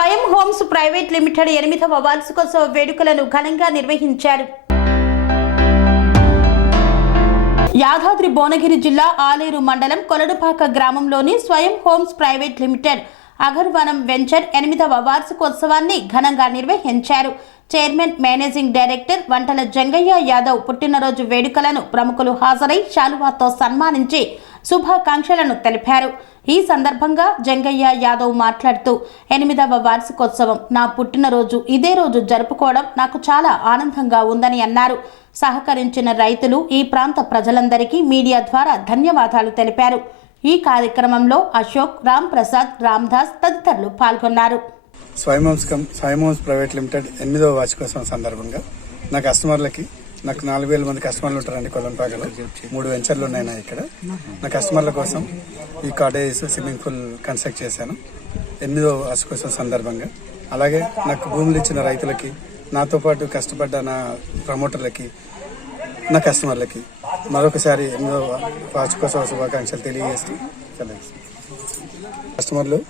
స్వయం homes private limited 8వ వార్షికోత్సవ వేడుకలను ఘనంగా నిర్వహించారు. యాదాద్రి భువనగిరి జిల్లా ఆలేరు మండలం కొలడుపాక గ్రామంలోని స్వయం హోమ్స్ ప్రైవేట్ లిమిటెడ్ అగర్వనం వెంచర్ 8వ వార్షికోత్సవాన్ని ఘనంగా నిర్వహించారు. చైర్మన్ మేనేజింగ్ డైరెక్టర్ వంటల జంగయ్య యాదవ్ పుట్టినరోజు వేడుకలను ప్రముఖులు హాజరై శాలువాతో సన్మానించి శుభాకాంక్షలను తెలిపారు. ఈ సందర్భంగా జంగయ్య యాదవ్ మాట్లాడుతూ 8వ వార్షికోత్సవం నా పుట్టినరోజు ఇదే రోజు జరుపుకోవడం నాకు చాలా ఆనందంగా ఉందని అన్నారు. సహకరించిన రైతులు, ఈ ప్రాంత ప్రజలందరికీ మీడియా ద్వారా ధన్యవాదాలు తెలిపారు. ఈ కార్యక్రమంలో అశోక్, రామ్ ప్రసాద్, రామ్దాస్ తదితరులు పాల్గొన్నారు. స్వయం హోమ్స్ ప్రైవేట్ లిమిటెడ్ 8వ వార్షికోత్సవం సందర్భంగా నా కస్టమర్లకి, నాకు 4000 మంది కస్టమర్లు ఉంటారండి. కొలంపాకలో 3 వెంచర్లు ఉన్నాయి ఇక్కడ. నా కస్టమర్ల కోసం ఈ కాటేజ్, స్విమ్మింగ్ పూల్ కన్స్ట్రక్ట్ చేశాను 8వ వార్షికోత్సవం సందర్భంగా. అలాగే నాకు భూములు ఇచ్చిన రైతులకి, నాతో పాటు కష్టపడ్డ నా ప్రమోటర్లకి, నా కస్టమర్లకి మరొకసారి 8వ వార్షికోత్సవ శుభాకాంక్షలు తెలియజేస్తూ కస్టమర్లు,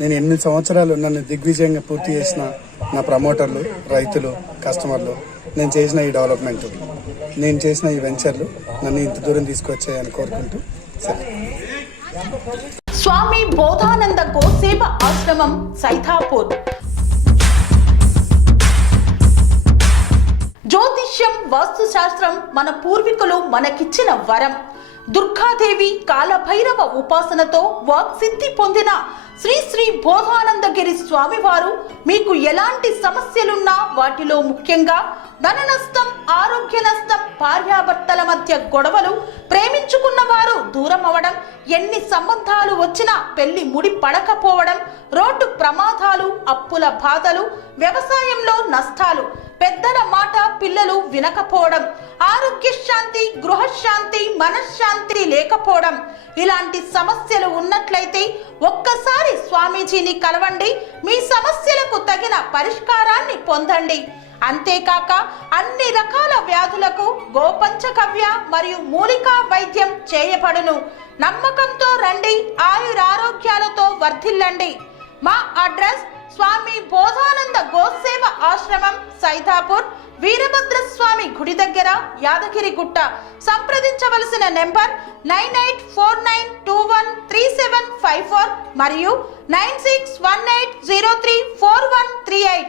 నేను 8 సంవత్సరాలు నన్ను దిగ్విజయంగా పూర్తి చేసిన నా ప్రమోటర్లు, రైతులు, కస్టమర్లు, నేను చేసిన ఈ డెవలప్మెంట్, నేను చేసిన ఈ వెంచర్లు నన్ను ఇంత దూరం తీసుకొచ్చాయని కోరుకుంటూ స్వామి బోధానంద గోసేవ ఆశ్రమం సైతాపూర్. జ్యోతిష్యం, వాస్తుశాస్త్రం మన పూర్వీకులు మనకిచ్చిన వరం. దుర్గాదేవి, కాలభైరవ ఉపాసనతో వాక్సిద్ధి పొందిన శ్రీ శ్రీ బోధానందగిరి స్వామివారు మీకు ఎలాంటి సమస్యలున్నా, వాటిలో ముఖ్యంగా ధన నష్టం, ఆరోగ్య నష్టం, భార్యాభర్తల మధ్య గొడవలు, ప్రేమించుకున్న వారు దూరం అవడం, ఎన్ని సంబంధాలు వచ్చినా పెళ్లి ముడి పడకపోవడం, రోడ్డు ప్రమాదాలు, అప్పుల బాధలు, వ్యవసాయంలో నష్టాలు, పెద్దల మాట పిల్లలు వినకపోవడం, ఆరోగ్య శాంతి, గృహశాంతి, మనశ్శాంతి లేకపోవడం, ఇలాంటి సమస్యలు ఉన్నట్లయితే ఒక్కసారి స్వామీజీని కలవండి. మీ సమస్యలకు తగిన పరిష్కారాన్ని పొందండి. అంతేకాక అన్ని రకాల వ్యాధులకు గోపంచకవ్య మరియు మూలికా వైద్యం చేయబడును. నమ్మకంతో రండి, ఆయురారోగ్యాలతో వర్ధిల్లండి. మా అడ్రస్ స్వామి బోధానంద గోసేవ ఆశ్రమం, సైతాపూర్, వీరభద్రస్వామి గుడి దగ్గర, యాదగిరిగుట్ట. సంప్రదించవలసిన నెంబర్ 9849213754 మరియు 961803